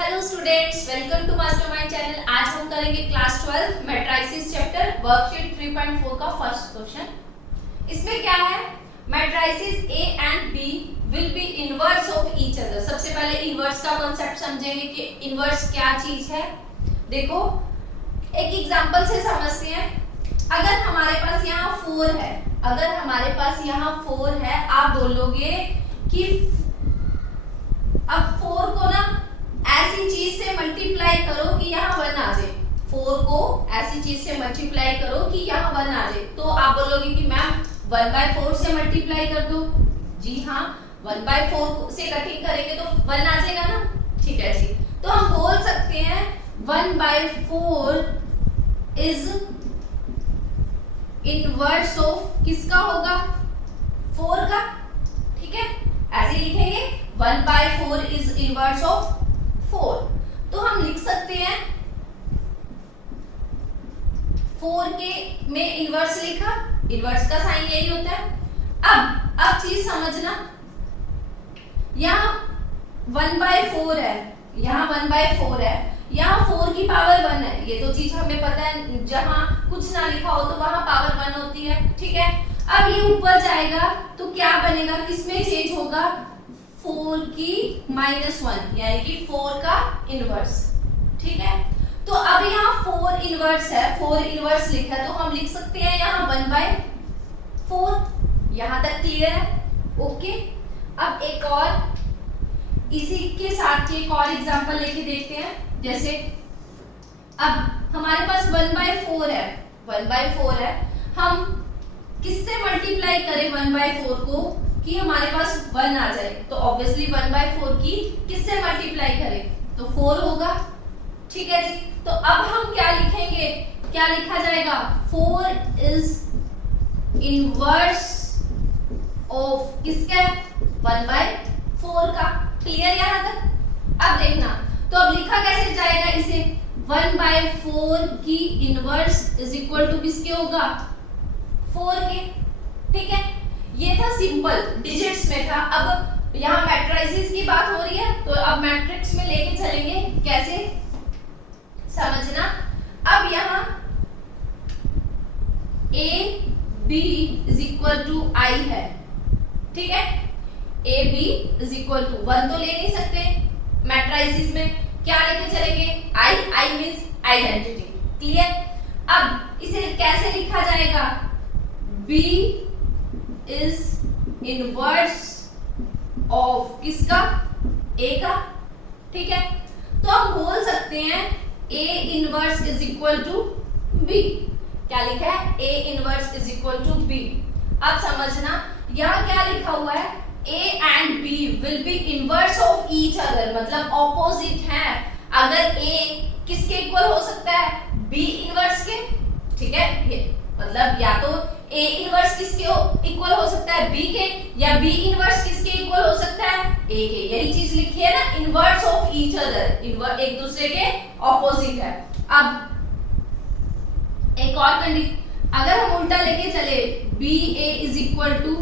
Hello students, welcome to Mastermind channel. आज हम करेंगे क्लास 12 मैट्रिसेस चैप्टर वर्कशीट 3.4 का फर्स्ट क्वेश्चन। इसमें क्या है, matrices A and B will be inverse of each other. सबसे पहले इनवर्स का कॉन्सेप्ट समझेंगे कि इनवर्स क्या चीज है। देखो एक एग्जांपल से समझते हैं। अगर हमारे पास यहाँ 4 है, अगर हमारे पास यहाँ 4 है, आप बोलोगे कि अब 4 को ना ऐसी चीज से मल्टीप्लाई करो कि यहाँ 1 आ जाए। 4 को ऐसी चीज से मल्टीप्लाई करो कि यहाँ 1 आ जाए। तो आप बोलोगे कि मैम 1/4 से मल्टीप्लाई कर दो। जी हाँ, 1/4 से कटिंग करेंगे तो 1 आ जाएगा ना। ठीक है जी, तो हम बोल सकते हैं 1/4 इज इनवर्स ऑफ किसका होगा, 4 का। ठीक है, ऐसे लिखेंगे 1/4 इज इनवर्स ऑफ 4। तो हम लिख सकते हैं 4 के में इनवर्स लिखा, इनवर्स का साइन यही होता है। अब चीज समझना, यहाँ 1/4 है, यहाँ 1/4 है, यहाँ 4 की पावर 1 है। ये तो चीज हमें पता है, जहां कुछ ना लिखा हो तो वहां पावर 1 होती है। ठीक है, अब ये ऊपर जाएगा तो क्या बनेगा, किसमें चेंज होगा, 4 की -1 यानी कि 4 का इनवर्स। ठीक है, तो अब यहाँ 4 इनवर्स है, 4 इनवर्स लिखा है तो हम लिख सकते हैं यहाँ 1/4। यहाँ तक क्लियर है? ओके, अब एक और इसी के साथ के एक और एग्जांपल लेके देखते हैं। जैसे अब हमारे पास 1/4 है, 1/4 है, हम किससे मल्टीप्लाई करें 1/4 को कि हमारे पास 1 आ जाए। तो ऑब्वियसली 1/4 की किससे मल्टीप्लाई करें, तो 4 होगा। ठीक है जी, तो अब हम क्या लिखेंगे, क्या लिखा जाएगा, 4 इज इनवर्स ऑफ किसका, 1/4 का। क्लियर यहाँ तक? अब देखना, तो अब लिखा कैसे जाएगा इसे, 1/4 की इनवर्स इज इक्वल टू किसके होगा, 4 के। ठीक है, ये था सिंपल, डिजिट्स में था। अब यहाँ मैट्रिसेस की बात हो रही है तो अब मैट्रिक्स में लेके चलेंगे, कैसे समझना। अब यहाँ a b is equal to i है। ठीक है, a b is equal to 1 तो ले नहीं सकते, मैट्रिसेस में क्या लेके चलेंगे, i मींस आइडेंटिटी। क्लियर? अब इसे कैसे लिखा जाएगा, b इज इनवर्स ऑफ किसका, a का। ठीक है, तो हम बोल सकते हैं a inverse is equal to b। क्या लिखा है, a inverse is equal to b। अब समझना, यहाँ क्या लिखा हुआ है, a and b will be inverse of each other, मतलब ऑपोजिट है। अगर a किसके इक्वल हो सकता है, b इनवर्स के। ठीक है, ये मतलब या तो a इनवर्स किसके इक्वल हो सकता है, b के, या b इनवर्स किसके इक्वल हो सकता है, a के। यही चीज लिखी है ना, inverse of each other, inverse एक दूसरे के ऑपोजिट है। अब एक और कंडीशन, अगर हम उल्टा लेके चले, ba is equal to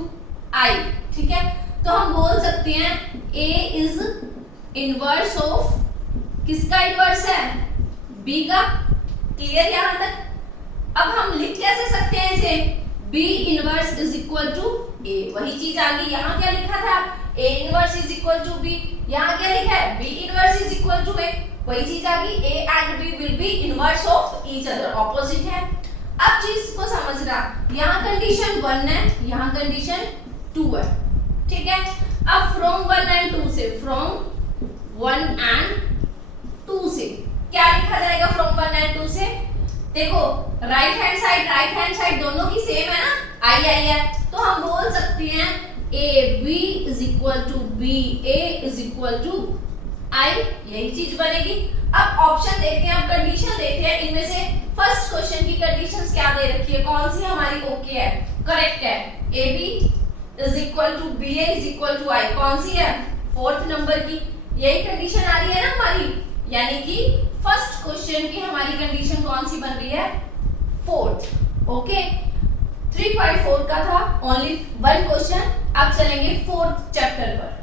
i। ठीक है, तो हम बोल सकते हैं a इज इनवर्स ऑफ किसका इनवर्स है, b का। क्लियर यहाँ तक? अब हम लिख कैसे सकते हैं इसे, b inverse is equal to a। वही चीज आ गई, यहाँ क्या लिखा था, a inverse is equal to b, यहाँ क्या लिखा है, b inverse is equal to a। वही चीज आ गई, a and b will be inverse of each other, opposite है। अब चीज को समझना, यहाँ कंडीशन 1 है, यहाँ कंडीशन 2 है। ठीक है, अब फ्रॉम 1 एंड 2 से, फ्रॉम 1 एंड 2 से क्या लिखा जाएगा, फ्रॉम 1 एंड 2 से। देखो राइट हैंड साइड दोनों की सेम है ना, आई है, तो हम बोल सकते हैं a b is equal to b a is equal to i। यही चीज बनेगी। अब ऑप्शन देखते हैं, अब कंडीशन देखते हैं, इनमें से फर्स्ट क्वेश्चन की कंडीशंस क्या दे रखी है, कौन सी हमारी ओके है, करेक्ट है। a b is equal to b a is equal to i, कौन सी है, 4th नंबर की। यही कंडीशन आ रही है ना हमारी, यानी कि फर्स्ट क्वेश्चन की हमारी कंडीशन कौन सी बन रही है, 4th। ओके, 3.4 का था ओनली 1 क्वेश्चन। अब चलेंगे 4th चैप्टर पर।